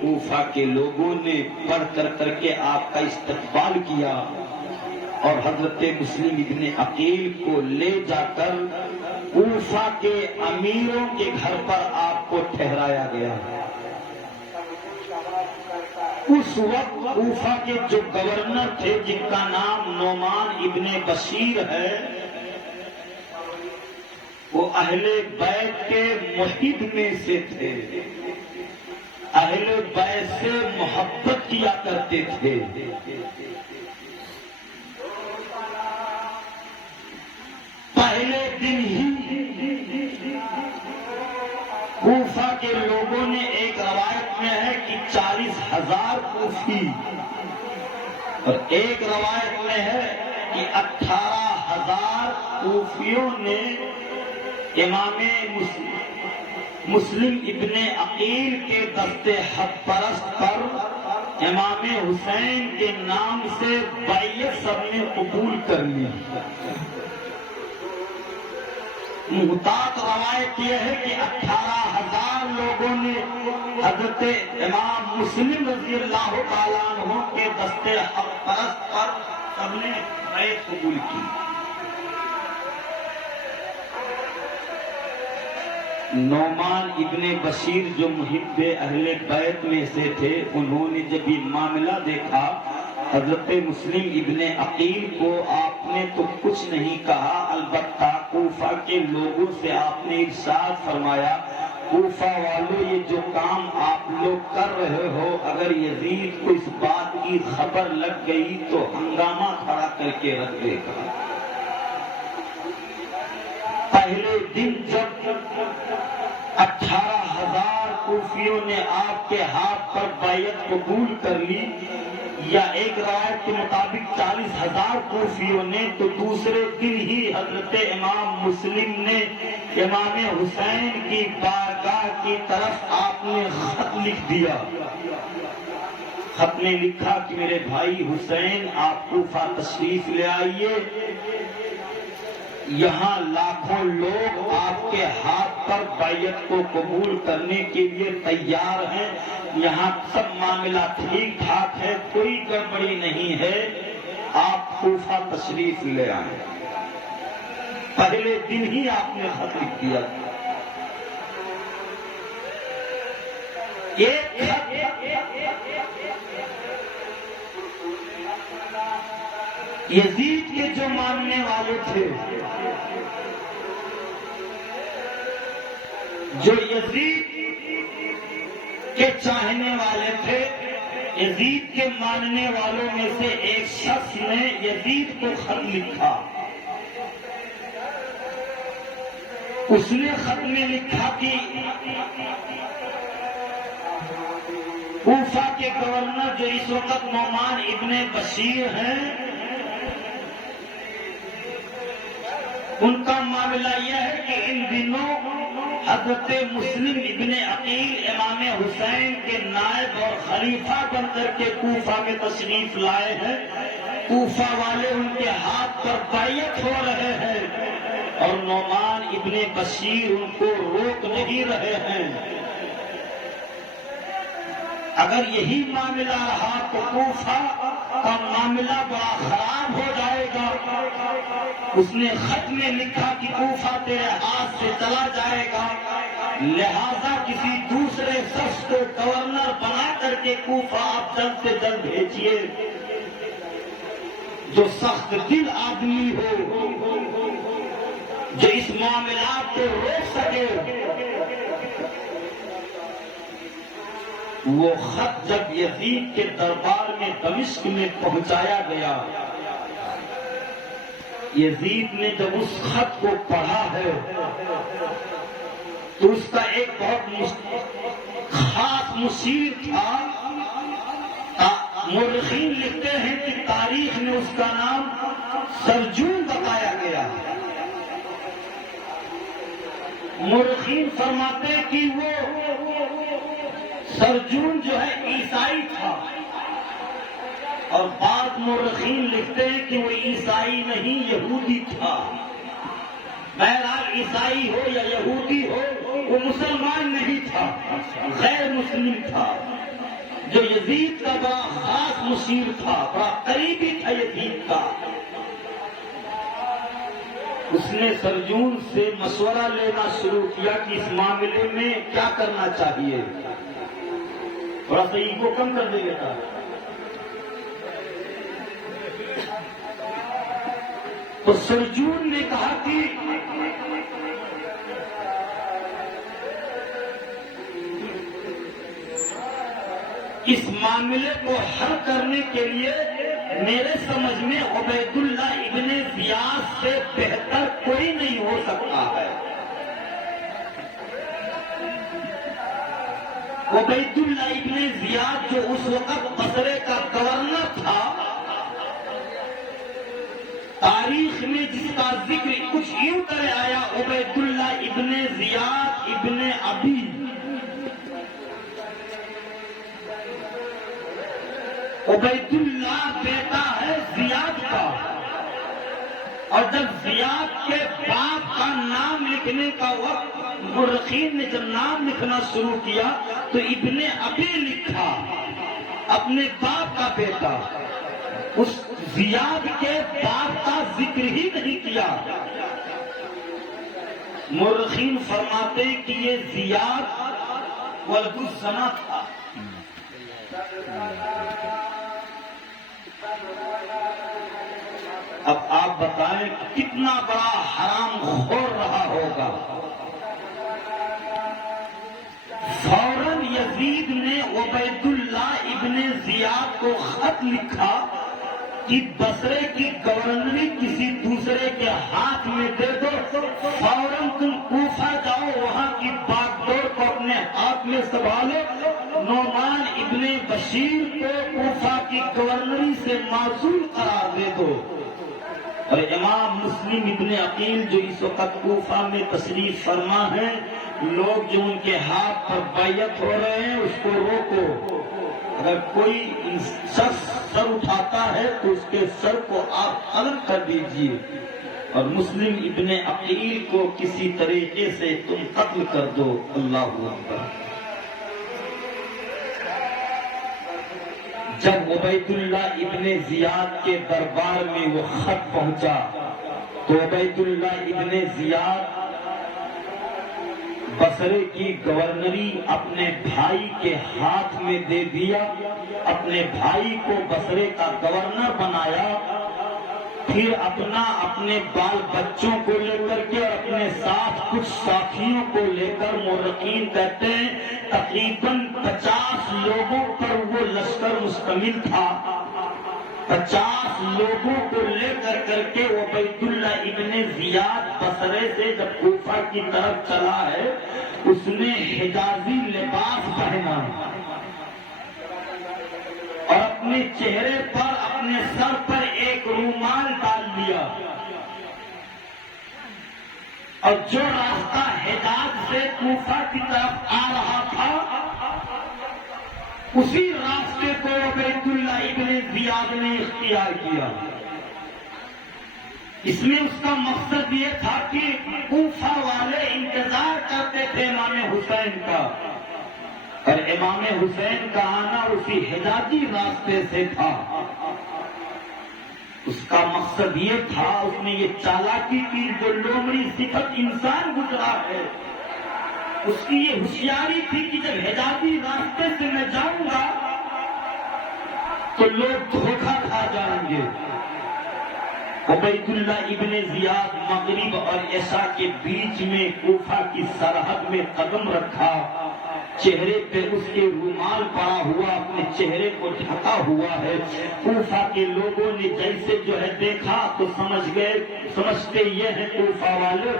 کوفہ کے لوگوں نے پڑھ کر کے آپ کا استقبال کیا اور حضرت مسلم ابن عقیل کو لے جا کر کوفہ کے امیروں کے گھر پر آپ کو ٹھہرایا گیا۔ اس وقت کوفہ کے جو گورنر تھے جن کا نام نعمان ابن بشیر ہے، وہ اہل بیت کے محب میں سے تھے، اہل بیت سے محبت کیا کرتے تھے۔ پہلے دن ہی کوفہ کے لوگوں نے، ایک روایت میں ہے کہ 40,000 کوفی، اور ایک روایت میں ہے کہ 18,000 کوفیوں نے امام مسلم ابن عقیل کے دست حق پرست پر امام حسین کے نام سے بیعت سب نے قبول کر لی۔ محتاط روایت یہ ہے کہ 18,000 لوگوں نے حضرت امام مسلم رضی اللہ تعالیٰ عنہ کے دست حق پرست پر سب نے بیعت قبول کی۔ نعمان ابن بشیر جو محب اہل بیت میں سے تھے، انہوں نے جب یہ معاملہ دیکھا حضرت مسلم ابن عقیل کو، آپ نے تو کچھ نہیں کہا، البتہ کوفہ کے لوگوں سے آپ نے ارشاد فرمایا، کوفہ والوں یہ جو کام آپ لوگ کر رہے ہو، اگر یزید کو اس بات کی خبر لگ گئی تو ہنگامہ کھڑا کر کے رکھ دے گا۔ پہلے دن جب 18,000 کوفیوں نے آپ کے ہاتھ پر بیعت قبول کر لی، یا ایک روایت کے مطابق 40,000 کوفیوں نے، تو دوسرے دن ہی حضرت امام مسلم نے امام حسین کی بارگاہ کی طرف آپ نے خط لکھ دیا۔ خط میں لکھا کہ میرے بھائی حسین، آپ کوفہ تشریف لے آئیے، یہاں لاکھوں لوگ آپ کے ہاتھ پر بیعت کو قبول کرنے کے لیے تیار ہیں، یہاں سب معاملہ ٹھیک ٹھاک ہے، کوئی گڑبڑی نہیں ہے، آپ کوفہ تشریف لے آئیں۔ پہلے دن ہی آپ نے خط لکھ دیا۔ یزید کے جو ماننے والے تھے، جو یزید کے چاہنے والے تھے، یزید کے ماننے والوں میں سے ایک شخص نے یزید کو خط لکھا۔ اس نے خط میں لکھا کہ کوفہ کے گورنر جو اس وقت نعمان ابن بشیر ہیں، ان کا معاملہ یہ ہے کہ ان دنوں حضرت مسلم ابن عقیل امام حسین کے نائب اور خلیفہ بن کر کے کوفہ میں تشریف لائے ہیں، کوفہ والے ان کے ہاتھ پر بیعت ہو رہے ہیں، اور نعمان ابن بشیر ان کو روک نہیں رہے ہیں۔ اگر یہی معاملہ رہا تو کوفہ کا معاملہ بڑا خراب ہو جائے گا۔ اس نے خط میں لکھا کہ کوفہ تیرے ہاتھ سے چلا جائے گا، لہذا کسی دوسرے شخص کو گورنر بنا کر کے کوفہ آپ جلد سے جلد بھیجیے، جو سخت دل آدمی ہو، جو اس معاملات کو روک سکے۔ وہ خط جب یزید کے دربار میں دمشق میں پہنچایا گیا، یزید نے جب اس خط کو پڑھا ہے تو اس کا ایک بہت خاص مشیر تھا، مورخین لکھتے ہیں کہ تاریخ میں اس کا نام سرجون بتایا گیا۔ مورخین فرماتے ہیں کہ وہ سرجون جو ہے عیسائی تھا، اور بعض مورخین لکھتے ہیں کہ وہ عیسائی نہیں یہودی تھا۔ بہرحال عیسائی ہو یا یہودی ہو، وہ مسلمان نہیں تھا، غیر مسلم تھا۔ جو یزید کا بڑا خاص مشیر تھا، بڑا قریبی تھا یزید کا، اس نے سرجون سے مشورہ لینا شروع کیا کہ اس معاملے میں کیا کرنا چاہیے. تھوڑا سا ایگو کم کر دے گا. تو سرجون نے کہا کہ اس معاملے کو حل کرنے کے لیے میرے سمجھ میں عبید اللہ ابن زیاد سے بہتر کوئی نہیں ہو سکتا ہے. عبید اللہ ابن زیاد جو اس وقت بصرے کا گورنر تھا، تاریخ میں جس کا ذکر کچھ یوں کرے آیا، عبید اللہ ابن زیاد ابن ابی. عبید اللہ بیٹا ہے زیاد کا، اور جب زیاد کے باپ کا نام لکھنے کا وقت مورخین نے جب نام لکھنا شروع کیا تو ابن ابی لکھا، اپنے باپ کا بیٹا. اس زیاد کے باپ کا ذکر ہی نہیں کیا. مورخین فرماتے کہ یہ زیاد ولد الزنا تھا. اب آپ بتائیں کتنا بڑا حرام خور رہا ہوگا. فوراً یزید نے عبید اللہ ابن زیاد کو خط لکھا کہ بصرے کی گورنری کسی دوسرے کے ہاتھ میں دے دو، فوراً تم کوفہ جاؤ، وہاں کی باغ ڈور کو اپنے ہاتھ میں سنبھالو، نعمان ابن بشیر کو کوفہ کی گورنری سے معزول قرار دے دو. اور امام مسلم ابن عقیل جو اس وقت کوفہ میں تشریف فرما ہے، لوگ جو ان کے ہاتھ پر بیعت ہو رہے ہیں اس کو روکو. اگر کوئی شخص سر اٹھاتا ہے تو اس کے سر کو آپ قلم کر دیجئے، اور مسلم ابن عقیل کو کسی طریقے سے تم قتل کر دو. اللہ اکبر. جب عبید اللہ ابن زیاد کے دربار میں وہ خط پہنچا تو عبید اللہ ابن زیاد بصرے کی گورنری اپنے بھائی کے ہاتھ میں دے دیا، اپنے بھائی کو بصرے کا گورنر بنایا. پھر اپنے بال بچوں کو لے کر کے اور اپنے ساتھ کچھ ساتھیوں کو لے کر، مورخین کہتے ہیں تقریباً 50 لوگوں پر وہ لشکر مشتمل تھا. 50 لوگوں کو لے کر کے عبید اللہ ابن زیاد بصرے سے جب کوفہ کی طرف چلا ہے، اس نے حجازی لباس پہنا اور اپنے چہرے پر، اپنے سر پر ایک رومال ڈال لیا، اور جو راستہ حجاز سے کوفہ کی طرف آ رہا تھا اسی راستے کو عبید اللہ ابن زیاد نے اختیار کیا. اس میں اس کا مقصد یہ تھا کہ کوفہ والے انتظار کرتے تھے امام حسین کا، اور امام حسین کا آنا اسی حجازی راستے سے تھا. اس کا مقصد یہ تھا، اس نے یہ چالاکی کی جو لومڑی صفت انسان گزرا ہے، اس کی یہ ہوشیاری تھی کہ جب حجازی راستے سے میں جاؤں گا تو لوگ دھوکہ کھا جائیں گے. عبید اللہ ابن زیاد مغرب اور عشاء کے بیچ میں کوفہ کی سرحد میں قدم رکھا، چہرے پہ اس کے رومال پڑا ہوا، اپنے چہرے کو ڈھکا ہوا ہے. کوفہ کے لوگوں نے جیسے جو ہے دیکھا تو سمجھتے یہ ہیں کوفہ والے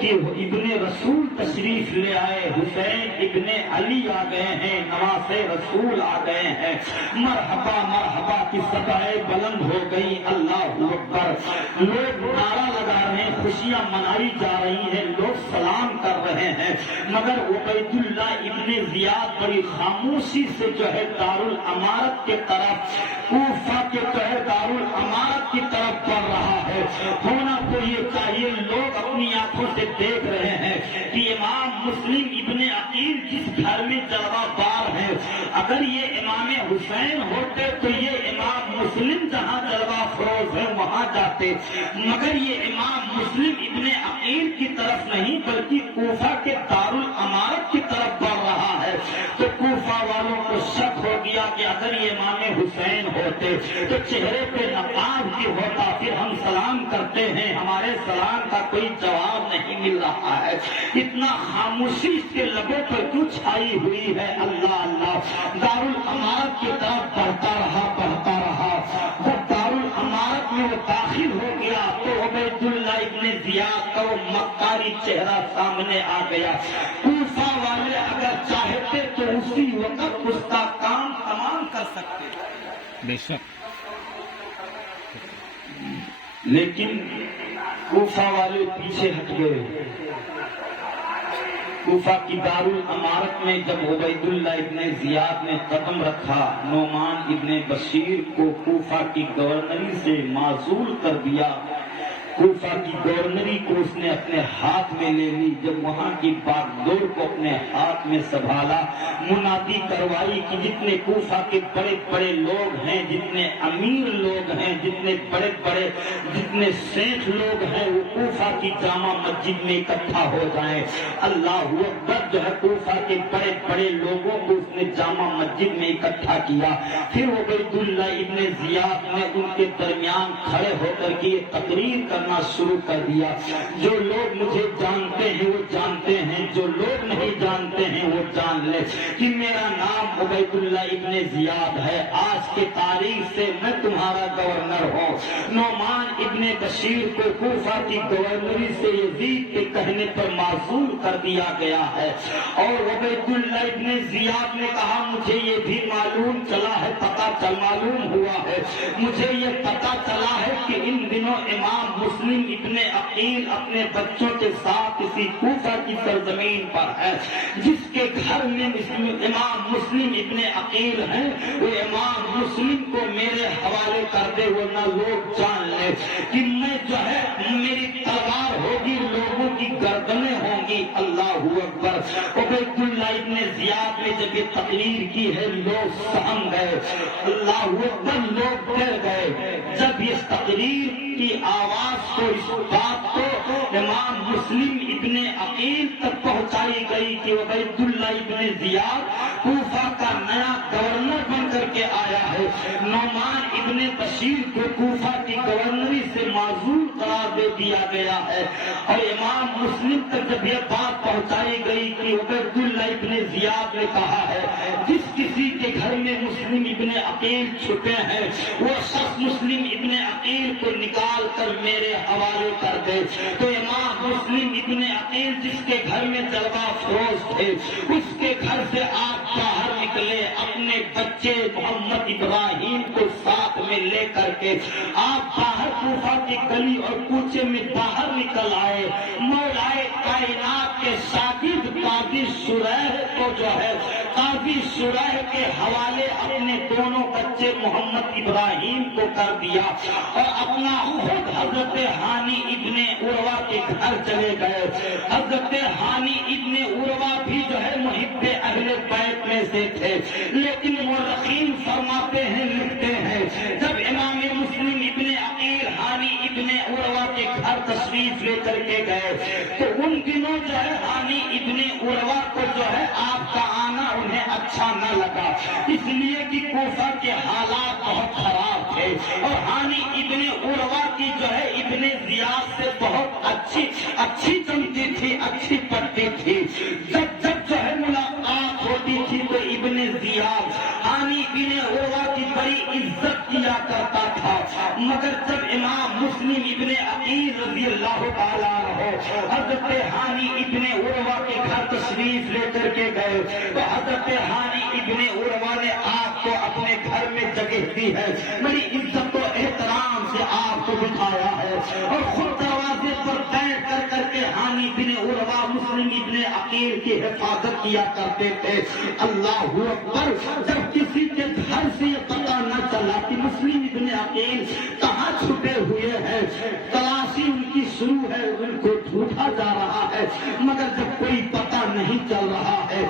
کہ ابن رسول تشریف لے آئے، حسین ابن علی آ گئے ہیں، نواز رسول آ گئے ہیں. مرحبا مرحبا کی صدائیں بلند ہو گئی. اللہ اکبر. لوگ نعرہ لگا رہے ہیں، خوشیاں منائی جا رہی ہیں، لوگ سلام کر رہے ہیں، مگر عبید اللہ ابن زیاد بڑی خاموشی سے جو ہے دارالامارت کے طرف، کوفہ کے جو ہے دارالامارت کی طرف بڑھ رہا ہے. ہونا تو یہ چاہیے، لوگ اپنی آنکھوں سے دیکھ رہے ہیں کہ امام مسلم ابن عقیل جس گھر میں جلوہ بار ہے، اگر یہ امام حسین ہوتے تو یہ امام مسلم جہاں جلوہ فروز ہے وہاں جاتے، مگر یہ امام مسلم ابن عقیل کی طرف نہیں بلکہ کوفہ کے دارالامارت کی طرف بڑھ رہا ہے۔ تو کوفہ والوں کو شک ہو گیا کہ اگر یہ امام حسین ہوتے تو چہرے پہ نقاب بھی ہوتا، پھر ہم سلام کرتے ہیں ہمارے سلام کا کوئی جواب نہیں مل رہا ہے، اتنا خاموشی اس کے لبوں پر کیوں چھائی ہوئی ہے؟ اللہ اللہ دارالامارت کی طرف بڑھتا رہا۔ جب دارالامارت میں وہ داخل ہو گیا تو عبید اللہ ابن زیاد کا وہ مکاری چہرہ سامنے آ گیا۔ کوفہ والے اگر چاہتے تو اسی وقت اس کا کام تمام کر سکتے، بے شک، لیکن کوفہ والے پیچھے ہٹ گئے۔ کوفہ کی دارالامارت میں جب عبید اللہ ابن زیاد نے قدم رکھا، نعمان ابن بشیر کو کوفہ کی گورنری سے معزول کر دیا۔ کوفہ کی گورنری کو اس نے اپنے ہاتھ میں لے لی۔ جب وہاں کی باغدور کو اپنے ہاتھ میں سنبھالا، منادی کروائی کہ جتنے کوفہ کے بڑے بڑے لوگ ہیں، جتنے امیر لوگ ہیں، جتنے بڑے بڑے جتنے شیخ لوگ ہیں، وہ کوفہ کی جامع مسجد میں اکٹھا ہو جائیں۔ اللہ اکبر، جو ہے کوفہ کے بڑے بڑے لوگوں کو اس نے جامع مسجد میں اکٹھا کیا۔ پھر عبید اللہ ابن زیاد نے ان کے درمیان کھڑے ہو کر کے یہ تقریر کرنا شروع کر دیا، جو لوگ مجھے جانتے ہیں وہ جانتے ہیں، جو لوگ نہیں جانتے ہیں وہ جان لے کہ میرا نام عبید اللہ ابن زیاد ہے۔ آج کے تاریخ سے میں تمہارا گورنر ہوں۔ نعمان ابن بشیر کو کوفہ کی گورنری سے یزید کے کہنے پر معزول کر دیا گیا ہے، اور عبید اللہ ابن زیاد نے کہا مجھے یہ بھی معلوم چلا ہے، معلوم ہوا ہے، مجھے یہ پتا چلا ہے کہ ان دنوں امام مسلم ابن عقیل اپنے بچوں کے ساتھ اسی کوفہ کی سرزمین پر ہے۔ جس کے گھر میں امام مسلم ابن عقیل ہیں، وہ امام مسلم کو میرے حوالے کر دے، ورنہ لوگ جان لے کہ میں جو ہے میری تلوار ہوگی، لوگوں کی گردنیں ہوں گی۔ اللہ اکبر، عبید اللہ ابن زیاد نے جب یہ تقریر کی ہے لوگ سہم گئے۔ اللہ اکبر، لوگ ڈر گئے جب اس تقریر کی آواز کو، اس بات کو امام مسلم ابن عقیل تک پہنچائی گئی کہ عبید اللہ ابن زیاد کوفہ کا نیا گورنر بن کر کے آیا ہے۔ نعمان ابن بشیر کو کوفہ کی گورنری سے معزول قرار دے دیا گیا ہے، اور امام مسلم تک جب یہ بات پہنچائی گئی کہ عبید اللہ ابن زیاد نے کہا ہے جس کسی کے گھر میں مسلم ابن عقیل چھپے ہیں وہ شخص مسلم ابن عقیل کو نکال کر میرے حوالے کر دے، تو امام مسلم ابن عقیل جس کے گھر میں جلوہ فروز تھے اس کے گھر سے آپ باہر نکلے، اپنے بچے محمد ابراہیم کو ساتھ میں لے کر کے آپ باہر کوفہ کی گلی اور کوچے میں باہر نکل آئے۔ مولائے کائنات کے شاگرد قاضی شریح کو جو ہے قاضی شریح کے حوالے اپنے دونوں بچے محمد ابراہیم کو کر دیا، اور اپنا خود حضرت ہانی ابن عروہ کے گھر چلے گئے۔ حضرت ہانی ابن عروہ بھی جو ہے محب اہل بیت میں سے تھے، لیکن وہ رقیم فرماتے ہیں، لکھتے ہیں جب امام مسلم ابن عقیل ہانی ابن عروہ کے گھر تشریف لے کر کے گئے تو ان دنوں جو ہے ہانی ابن عروہ کو جو ہے آپ کا آنا انہیں اچھا نہ لگا، اس لیے کہ کوفہ کے حالات بہت خراب تھے، اور ہانی ابن عروہ کی جو ہے ابن زیاد سے بہت اچھی جمتی تھی، اچھی پڑتی تھی۔ جب جو ہے ملاقات ہوتی تھی تو ابن زیاد ہانی ابن عروہ کی بڑی عزت کیا کرتا تھا، مگر جب امام مسلم ابن عقیل رضی اللہ تعالیٰ عنہ حضرت ہانی ابن عروہ کے گھر تشریف لے کر کے گئے تو حضرت ہانی ابن عروہ نے آپ کو اپنے گھر میں جگہ دی ہے، بڑی عزت و احترام سے آپ کو بٹھایا ہے، اور خود دروازے پر بیٹھ کر کے ہانی بن عروہ مسلم ابن عقیل کی حفاظت کیا کرتے تھے۔ اللہ اکبر، جب کسی کے گھر سے یہ پتہ نہ چلا کہ مسلم ابن عقیل کہاں چھپے ہوئے ہیں، تلاشی ان کی شروع ہے، ان کو ڈھونڈا جا رہا ہے، مگر جب کوئی پتہ نہیں چل رہا ہے،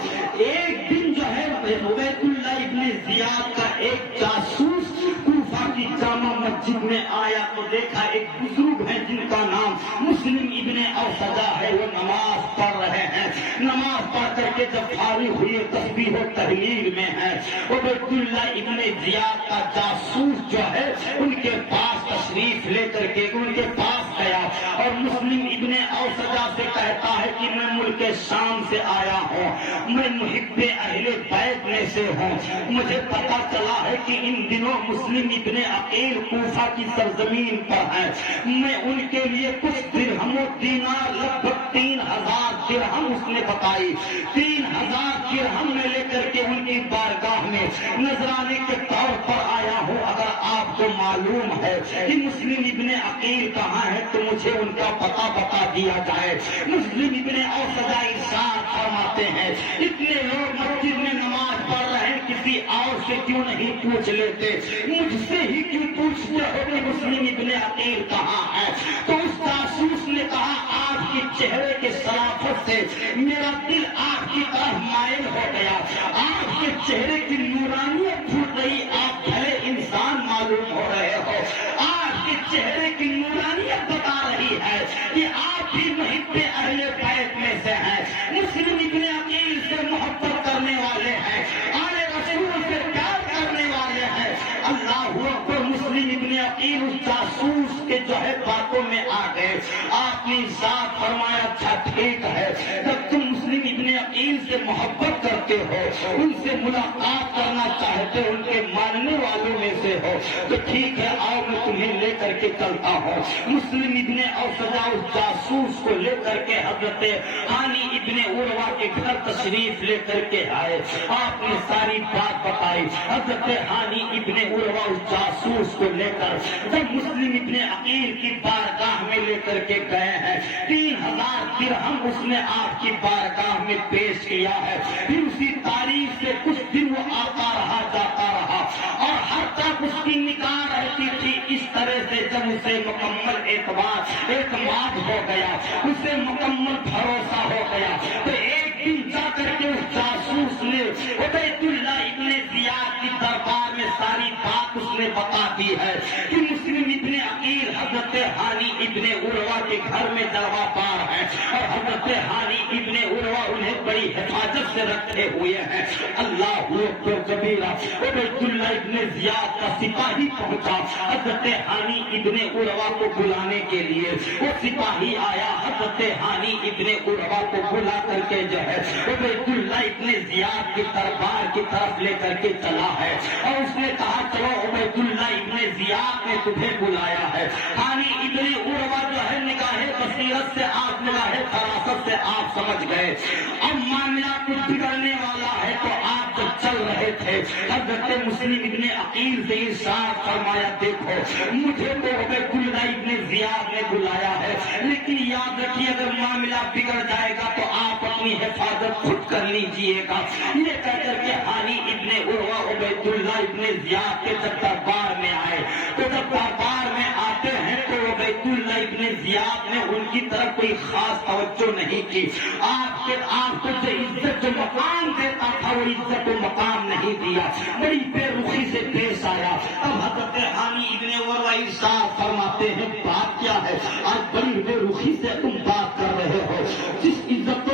ایک دن جو ہے عبید اللہ زیاد کا ایک جاسوس کوفہ کی جامع مسجد میں آیا تو دیکھا ایک بزرگ ہیں جن کا نام مسلم ابن اوسجہ ہے، وہ نماز پڑھ رہے ہیں۔ نماز پڑھ کر کے جب فارغ ہوئے تسبیح و تحلیل میں ہے، عبید اللہ ابن زیاد کا جاسوس جو ہے ان کے پاس تشریف لے کر کے ان کے پاس گیا اور مسلم ابن اوسجہ سے کہتا ہے کہ میں ملک شام سے آیا ہوں، میں محب اہل بیت میں سے ہوں، مجھے پتا چلا ہے کہ ان دنوں مسلم ابن عقیل کوفہ کی سرزمین پر ہے، میں ان کے لیے کچھ درہم و دینار لگ بھگ 3000 درہم اس نے بتائی، 3000 درہم میں لے کر کے ان کی بارگاہ میں نذرانے کے طور پر آیا ہوں، اگر آپ کو معلوم ہے کہ مسلم ابن عقیل کہاں ہے تو مجھے ان کا پتہ بتا دیا جائے۔ مسلم ابن اوسجہ ارشاد فرماتے ہیں اتنے لوگ مسجد میں نماز پڑھ رہے ہیں، کسی اور سے کیوں نہیں پوچھ لیتے، مجھ سے ہی کیوں پوچھتے ہو کہ مسلم ابن عقیل کہاں ہے؟ تو اس جاسوس نے کہا آپ کے چہرے کے شرافت سے میرا دل آپ کی طرف مائل ہو گیا، آپ کے چہرے کی نورانیت پھوٹ رہی، آپ بھلے انسان معلوم ہو رہے ہو، آپ کے چہرے کی نورانیت بتا رہی ہے کہ آپ بھی محب اہل بیت میں سے ہیں، مسلم ابن عقیل سے محبت کرنے والے ہیں، آل رسول سے پیار کرنے والے ہیں۔ اللہ اکبر، مسلم ابن عقیل اس جاسوس کے جو ہے باتوں میں آ گئے، آپ نے ارشاد فرمایا اچھا ٹھیک ہے، جب تم مسلم ابن عقیل سے محبت کرتے ہو، ان سے ملاقات کرنا چاہتے ہو، ان کے ماننے والوں میں سے ہو تو ٹھیک ہے، آؤ میں تمہیں لے کر کے چلتا ہوں۔ مسلم ابن اوسجہ اس جاسوس کو لے کر کے حضرت ہانی ابن عروہ کے گھر تشریف لے کر کے آئے، آپ نے ساری بات بتائی۔ حضرت ہانی ابن عروہ اس جاسوس کو لے کر جب مسلم ابن عقیل کی بارگاہ میں لے کر کے گئے ہیں، 3000 درہم اس نے آپ کی بارگاہ میں پیش کیا ہے، پھر اسی تاریخ سے کچھ دن وہ آتا رہا جاتا رہا اور ہر طرف اس کی نگاہ رہتی تھی۔ اس طرح سے جب اسے مکمل اعتماد ہو گیا، اسے مکمل بھروسہ ہو گیا تو ایک دن جا کر کے اس جاسوس نے عبید اللہ ابن زیاد کی دربار میں ساری بات اس نے بتا دی ہے کہ مسلم ابن عقیل حضرت ہانی ابن عروہ کے گھر میں جلوہ پار ہے اور حضرت ہانی ابن عروہ انہیں بڑی حفاظت سے رکھے ہوئے ہیں۔ اللہ اکبر کبیرہ، عبید اللہ ابن زیاد کا سپاہی پہنچا حضرت ہانی ابن عروہ کو بلانے کے لیے، وہ سپاہی آیا حضرت ہانی ابن عروہ کو بلا کر کے جو ہے عبید اللہ ابن زیاد کی دربار کی طرف لے کر کے چلا ہے اور اس نے کہا چلو عبید اللہ ابن زیاد نے تمہیں بلایا ہے۔ ہانی ابن عروہ جو ہے نگاہ بصیرت سے آپ نگاہ فراست سے آپ سمجھ گئے اب معاملہ کچھ بگڑنے والا ہے، تو آپ جب چل رہے تھے حضرت مسلم ابن عقیل سے ارشاد فرمایا دیکھو مجھے تو عبید اللہ ابن زیاد نے بلایا ہے، لیکن یاد رکھیے اگر معاملہ بگڑ جائے گا تو آپ اپنی حفاظت خود کر لیجئے گا۔ یہ کہہ کر کے ہانی ابن عروہ عبید اللہ ابن زیاد کے جب دربار میں آئے تو جب دربار میں آتے ہیں تو عبید اللہ ابن زیاد نے ان کی طرف کوئی خاص توجہ نہیں کی، آپ کو جو عزت جو مقام دیتا تھا وہ عزت و مقام نہیں دیا، بڑی بے رخی سے پیش آیا۔ اب حضرت ہانی ابن عروہ ارشاد فرماتے ہیں بات کیا ہے، آج بڑی بے رخی سے تم بات کر رہے ہو، جس عزت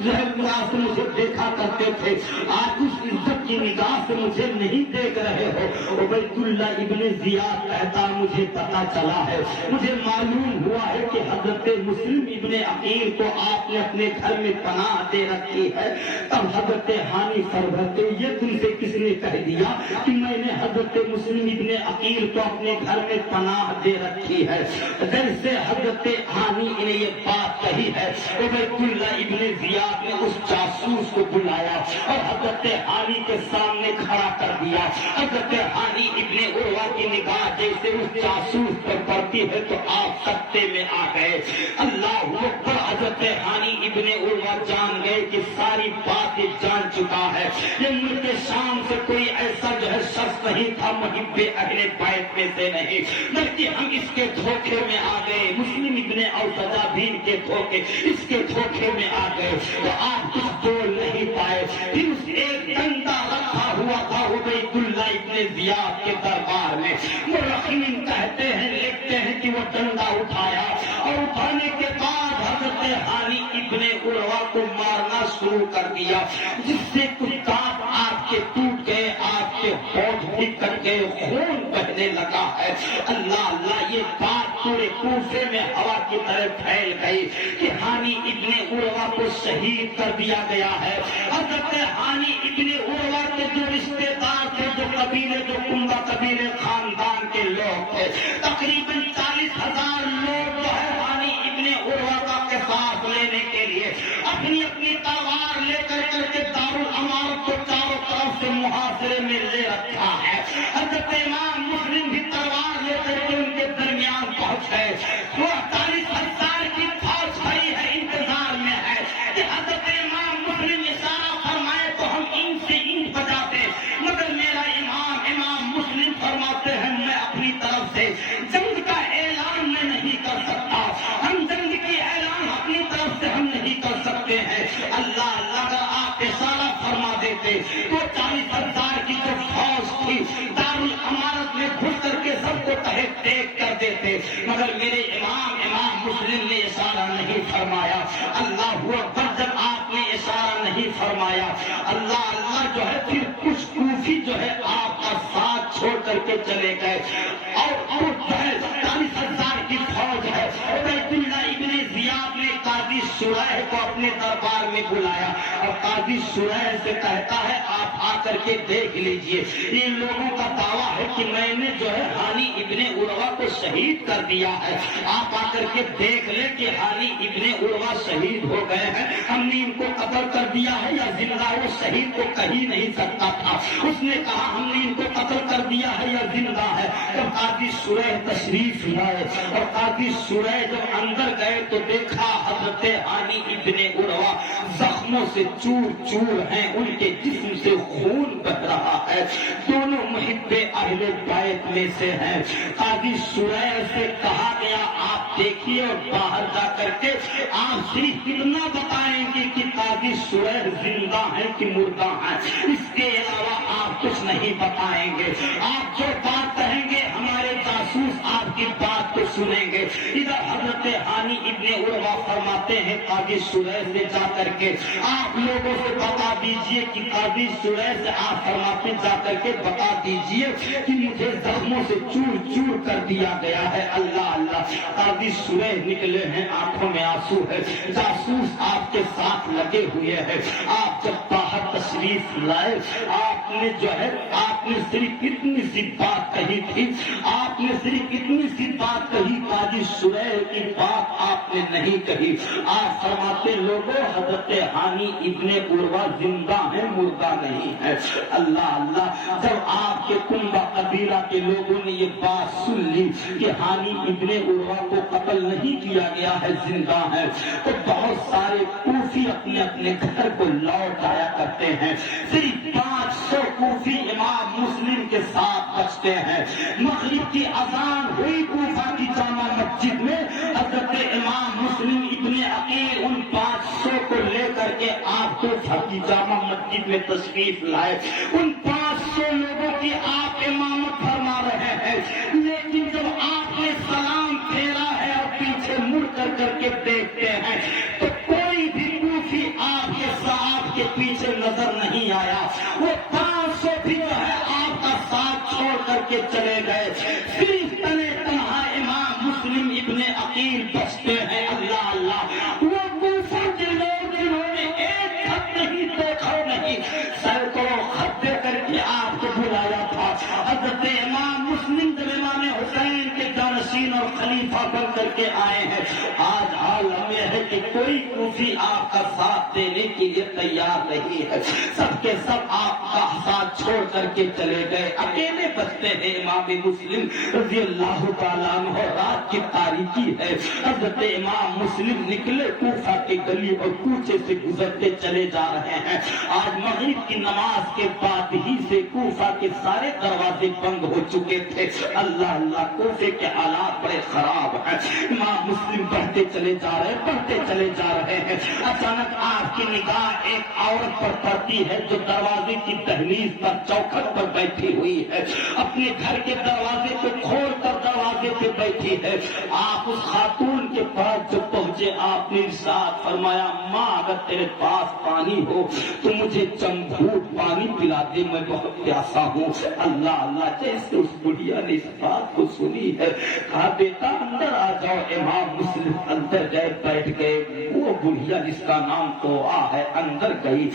جو ہے نگاہ سے مجھے دیکھا کرتے تھے آج اس عزت کی نگاہ سے مجھے نہیں دیکھ رہے ہو۔ عبید اللہ ابن زیاد کہتا مجھے پتا چلا ہے، مجھے معلوم ہوا ہے کہ حضرت مسلم ابن عقیل کو آپ نے اپنے گھر میں پناہ دے رکھی ہے۔ تب حضرت ہانی فرماتے یہ تم سے کس نے کہہ دیا کہ میں نے حضرت مسلم ابن عقیل کو اپنے گھر میں پناہ دے رکھی ہے؟ جیسے حضرت ہانی نے یہ بات کہی ہے عبید اللہ ابن زیاد نے اس جاسوس کو بلایا اور حضرت ہانی کے سامنے کھڑا کر دیا۔ دیا. حضرت ہانی ابن عروہ کی نگاہ جیسے اس جاسوس پر پڑتی ہے تو آپ سکتے میں آ گئے. اللہ اکبر. حضرت ہانی ابن عروہ جان گئے کہ ساری بات یہ جان چکا ہے. یہ ملک شام سے کوئی ایسا جو ہے شخص نہیں تھا محب اہل بیت میں سے نہیں، بلکہ ہم اس کے دھوکے میں آ گئے. مسلم ابن اوسجا بھی ان کے دھوکے اس کے دھوکے میں آ گئے. تو آپ کچھ بول نہیں پائے. پھر اس ایک ڈنڈا رکھا ہوا تھا عبید اللہ ابن زیاد کے دربار میں. مرخین کہتے ہیں لکھتے ہیں کہ وہ ڈنڈا اٹھایا اور اٹھانے کے بعد حضرت ہانی ابن عروہ کو مارنا شروع کر دیا، جس سے کچھ دانت آپ کے ٹوٹ گئے، آپ کے ہونٹ بھی کٹ گئے، خون بہنے لگا ہے. اللہ اللہ. یہ بات پورے کوفے میں ہوا کی طرح پھیل گئی کہ ہانی ابن عروہ کو شہید کر دیا گیا ہے. حضرت ہانی ابن عروہ کے جو رشتے دار تھے، جو قبیلے، جو کنبہ قبیلے خاندان کے لوگ تھے، تقریباً 40,000 لوگ جو ہے ہانی ابن عروہ کا قصاص لینے کے لیے اپنی اپنی تلوار لے کر کے دارالامارت کو چاروں طرف سے محاصرے میں لے رکھا ہے. حضرت امام مسلم بھی تلوار لے کر کے ان کے درمیان پہنچ گئے. وہ 40,000 کی فوج کھڑی ہے، انتظار میں ہے کہ حضرت امام مسلم اشارہ فرمائے تو ہم ان سے اینٹ بجاتے. مگر میرا امام مسلم فرماتے ہیں میں اپنی طرف سے جنگ کا اعلان میں نہیں کر سکتا. ہم جنگ کی اعلان اپنی طرف سے ہم نہیں کر سکتے ہیں. اللہ اللہ. اگر آپ اشارہ فرما دیتے تو 40,000 کی جو فوج تھی دارالامارت میں گھس کر کے سب کو تحت دیکھ کر دیتے. مگر میرے امام مسلم نے اشارہ نہیں فرمایا. اللہ اکبر. جب آپ نے اشارہ نہیں فرمایا، اللہ اللہ جو ہے پھر کچھ کوفی جو ہے آپ کا ساتھ چھوڑ کر کے چلے گئے. اور جو ہے 40,000 کی فوج ہے. عبید اللہ ابن زیاد نے قاضی شریح کو اپنے دربار میں بلایا اور قاضی شریح سے کہتا ہے آپ آ کر کے دیکھ لیجئے. ان لوگوں کا دعویٰ ہے کہ میں نے جو ہے ہانی ابن عروہ کو شہید کر دیا ہے. آپ آ کر کے دیکھ لیں کہ ہانی ابن عروہ شہید ہو گئے ہیں. ہم نے ان کو قتل کر دیا ہے یا زندہ. وہ شہید کو کہی نہیں سکتا تھا. اس نے کہا ہم نے ان کو قتل کر دیا ہے یا زندہ ہے. جب قاضی شریح تشریف لائے اور قاضی شریح جب اندر گئے تو دیکھا حضرت ہانی ابن عروہ زخموں سے چور چور ہیں، ان کے جسم سے خون بہ رہا ہے. دونوں محب اہل بیت میں سے ہیں. قاضی شریح سے کہا گیا آپ دیکھیے اور باہر جا کر کے آپ صرف اتنا بتائیں گے کہ قاضی شریح زندہ ہیں کہ مردہ ہیں. اس کے علاوہ آپ کچھ نہیں بتائیں گے. آپ جو بات کہیں گے ہمارے جاسوس آپ کی بات کو سنیں گے. ادھر حضرت ہانی ابن عروہ فرماتے ہیں قاضی شریح سے جا کر کے آپ لوگوں سے بتا دیجئے کہ قاضی شریح سے آپ فرماتے جا کر کے بتا دیجئے کہ مجھے زخموں سے چور چور کر دیا گیا ہے. اللہ اللہ. قاضی شریح نکلے ہیں، آنکھوں میں آنسو ہے. جاسوس آپ کے ساتھ لگے ہوئے ہیں. آپ جب باہر تشریف لائے آپ نے جو ہے آپ نے صرف اتنی سی بات کہی تھی. آپ نے صرف اتنی سی بات کہی. قاضی شریح کی بات آپ نے نہیں کہی. آپ فرماتے لوگوں حضرت ہانی ابن عروہ زندہ ہیں، مردہ نہیں ہے. اللہ اللہ. جب آپ کے کنبہ قبیلہ کے لوگوں نے یہ بات سن لی کہ ہانی ابن عروہ کو قتل نہیں کیا گیا ہے، زندہ ہے، تو بہت سارے کوفی اپنے اپنے گھر کو لوٹ آیا کرتے ہیں. صرف 500 کوفی امام مسلم کے ساتھ بچتے ہیں. مغرب کی اذان ہوئی کوفہ کی جامع مسجد میں. حضرت امام مسلم ابن عقیل ان 500 کو لے کر کے آپ کوفہ کی جامع مسجد میں تشریف لائے. ان 500 لوگوں کی آپ امامت فرما رہے ہیں. لیکن جب آپ نے سلام پھیرا ہے اور پیچھے مڑ کر کے دیکھتے ہیں تو کوئی بھی کوفی آپ کے پیچھے نظر نہیں آیا. وہ 500 بھی جو ہے آپ کا ساتھ چھوڑ کر کے چلے گئے. صرف تنے تنہا امام مسلم ابن عقیل بچتے ہیں. اللہ اللہ. وہ کوفہ کے لوگ جنہوں نے ایک خط نہیں دیکھا نہیں، سینکڑوں خط دے کر کے آپ کو بلایا تھا. حضرت امام مسلم جب امام حسین کے جانشین اور خلیفہ بن کر کے آئے ہیں. آج عالم یہ ہے کہ کوئی کوفی آپ کا ساتھ دینے کے لیے تیار نہیں ہے. سب کے سب آپ کا ساتھ چھوڑ کر کے چلے گئے. اکیلے بچتے ہیں امام مسلم رضی اللہ تعالیٰ عنہ. رات کی تاریکی ہے. حضرت امام مسلم نکلے کوفہ کی گلی اور کوچے سے گزرتے چلے جا رہے ہیں. آج مغرب کی نماز کے بعد ہی سے کوفہ کے سارے دروازے بند ہو چکے تھے. اللہ اللہ کوفے کے حالات بڑے خراب ہیں. امام مسلم بڑھتے چلے جا رہے ہیں. اچانک آپ کی نگاہ ایک عورت پر پڑتی ہے جو دروازے کی دہلیز پر چوکھٹ پر بیٹھی ہوئی ہے. اپنے گھر کے دروازے کو کھول کر دروازے پہ بیٹھی ہے. آپ اس خاتون کے پاس جب پہنچے آپ نے ارشاد فرمایا ماں اگر تیرے پاس پانی ہو تو مجھے چند گھونٹ پانی پلا دے, میں بہت پیاسا ہوں. اللہ اللہ جیسے اس بڑھیا نے اس بات کو سنی ہے کہا بیٹا اندر آ جاؤ. امام مسلم اندر گئے بیٹھ گئے. وہ بڑھیا جس کا نام توآ ہے اندر گئی,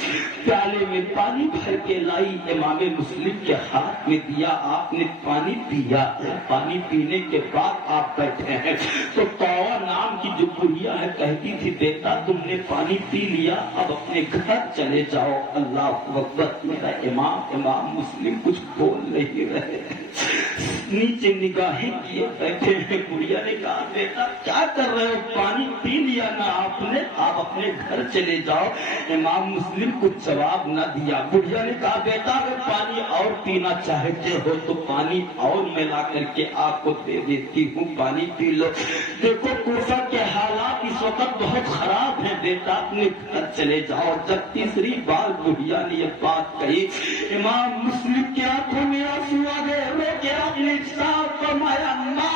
پیالے میں پانی بھر کے لائی, امام مسلم کے ہاتھ میں دیا. آپ نے پانی پیا. پانی پینے کے بعد آپ بیٹھے ہیں تو توآ نام کی جو بڑھیا ہے کہتی تھی بیٹا تم نے پانی پی لیا اب اپنے گھر چلے جاؤ. اللہ اکبر. میرا امام مسلم کچھ بول نہیں رہے, نیچے نگاہیں کیے بیٹھے ہیں. بڑھیا نے کہا بیٹا کیا کر رہے ہو, پانی پی لیا نا آپ نے, آپ اپنے گھر چلے جاؤ. امام مسلم کچھ جواب نہ دیا. بڑھیا نے کہا بیٹا اگر پانی اور پینا چاہتے ہو تو پانی اور میں لا کر کے آپ کو دے دیتی ہوں, پانی پی لو. دیکھو کوفہ کے حالات اس وقت بہت خراب ہیں, بیٹا اپنے گھر چلے جاؤ. جب تیسری بار بڑھیا نے یہ بات کہی امام مسلم کی آنکھوں میں آنسو آ گئے. رو کے اپنے ساتھ فرمایا ماں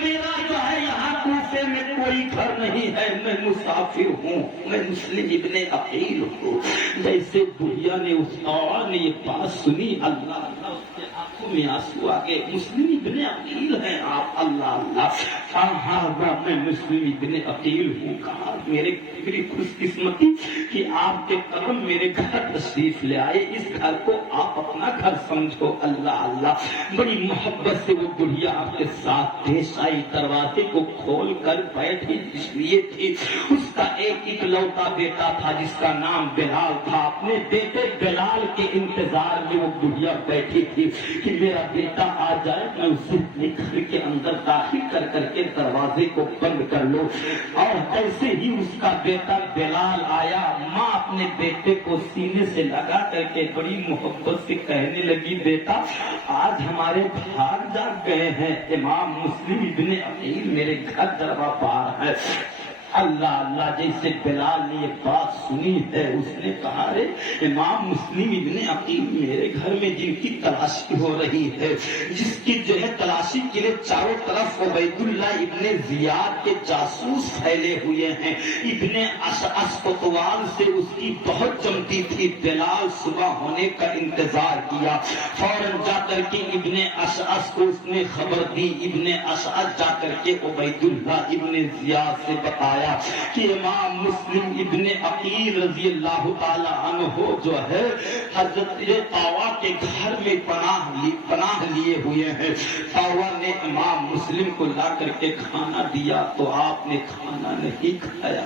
میرا جو ہے یہاں کوفے میں کوئی گھر نہیں ہے, میں مسافر ہوں, میں مسلم ابن عقیل ہوں. جیسے بڑھیا نے اس توآ نے یہ بات سنی اللہ اللہ اس کے آنکھوں میں آنسو آ گئے. مسلم ابن عقیل ہیں آپ. اللہ اللہ. ہاں میں مسلم ابن عقیل ہوں. کہا میری خوش قسمتی کہ آپ کے قدم میرے گھر تشریف لے آئے, اس گھر کو آپ اپنا گھر سمجھو. اللہ اللہ. بڑی محبت سے وہ بڑھیا آپ کے ساتھ پیش آئی. دروازے کو کھول کر بیٹھی اس لیے تھی اس کا ایک اکلوتا بیٹا تھا جس کا نام بلال تھا. اپنے بیٹے بلال کے انتظار میں وہ بڑھیا بیٹھی تھی کہ میرا بیٹا آ جائے میں اسے اپنے گھر کے اندر داخل کر کے دروازے کو بند کر لو. اور ایسے ہی اس کا بیٹا بلال آیا. ماں اپنے بیٹے کو سینے سے لگا کر کے بڑی محبت سے کہنے لگی بیٹا آج ہمارے بھاگ جاگ گئے ہیں, امام مسلم ابن عقیل میرے گھر دربار پار ہے. اللہ اللہ. جیسے بلال نے یہ بات سنی ہے اس نے کہا رے امام مسلم ابن عقیل میرے گھر میں جن کی تلاشی ہو رہی ہے, جس کی جو ہے تلاشی کے لیے چاروں طرف عبید اللہ ابن زیاد کے جاسوس پھیلے ہوئے ہیں. ابن اشعث کوتوال سے اس کی بہت جمتی تھی. بلال صبح ہونے کا انتظار کیا, فوراً جا کر کے ابن اشعث کو اس نے خبر دی. ابن اشعث جا کر کے عبید اللہ ابن زیاد سے بتایا کہ امام مسلم ابن عقیل رضی اللہ تعالی عنہ جو ہے حضرت توآ کے گھر میں پناہ لیے ہوئے ہیں. توآ نے امام مسلم کو لا کر کے کھانا دیا تو آپ نے کھانا نہیں کھایا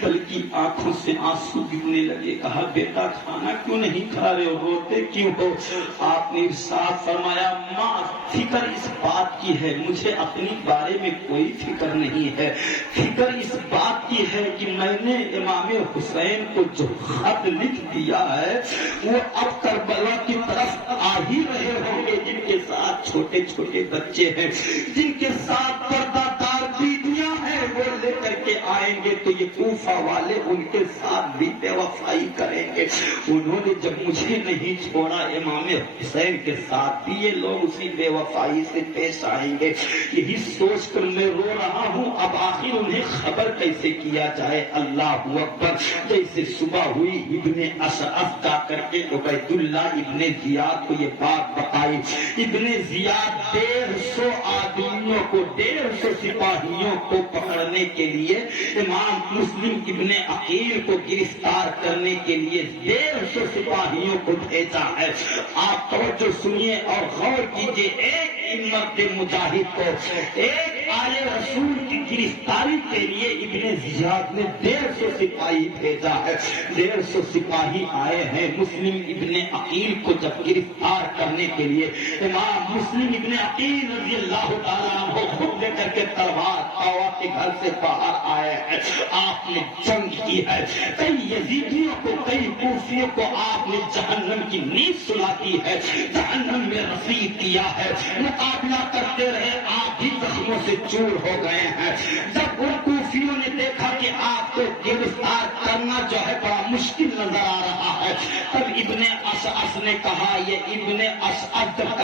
بلکہ آنکھوں سے آنسو گرنے لگے. کہا بیٹا کھانا کیوں نہیں کھا رہے ہو, روتے کیوں ہو؟ آپ نے ارشاد فرمایا ماں فکر اس بات کی ہے, مجھے اپنی بارے میں کوئی فکر نہیں ہے. فکر اس بات کی ہے کہ میں نے امام حسین کو جو خط لکھ دیا ہے وہ اب کربلا کی طرف آ ہی رہے ہوں گے, جن کے ساتھ چھوٹے چھوٹے بچے ہیں, جن کے ساتھ پردہ دار بیٹیاں ہیں وہ لے کر کے آئیں گے تو یہ کوفہ والے ان کے ساتھ بھی بے وفائی کریں گے. انہوں نے جب مجھے نہیں چھوڑا امام حسین کے ساتھ بھی یہ لوگ اسی بے وفائی سے پیش آئیں گے. یہی سوچ کر میں رو رہا ہوں اب آخر انہیں خبر کیسے کیا جائے. اللہ اکبر. جیسے صبح ہوئی ابن اشعث جا کر کے عبید اللہ ابن زیاد کو یہ بات بتائی. ابن زیاد 150 آدمیوں کو 150 سپاہیوں کو پکڑنے کے لیے امام مسلم ابن عقیل کو گرفتار کرنے کے لیے 150 سپاہیوں کو بھیجا ہے. آپ توجہ سنیے اور غور کیجیے. ایک مرد مجاہد کو, ایک آل رسول کی گرفتاری کے لیے ابن زیاد نے 150 سپاہی بھیجا ہے. 150 سپاہی آئے ہیں مسلم ابن عقیل کو جب گرفتار کرنے کے لیے. امام مسلم ابن عقیل رضی اللہ تعالیٰ عنہ خود لے کر کے تلوار خوا کے گھر سے باہر آئے ہیں. آپ نے جنگ کی ہے. کئی یزیدیوں کو کئی کوفیوں کو آپ نے جہنم کی نیند سلا دی ہے, جہنم میں رسید کیا ہے. مقابلہ کرتے رہے, آپ بھی زخموں سے چور ہو گئے ہیں. جب ان کوفیوں نے دیکھا کہ آپ کو گرفتار کرنا جو ہے بڑا مشکل نظر آ رہا ہے, تب ابن اشعث نے کہا یہ ابن اشعث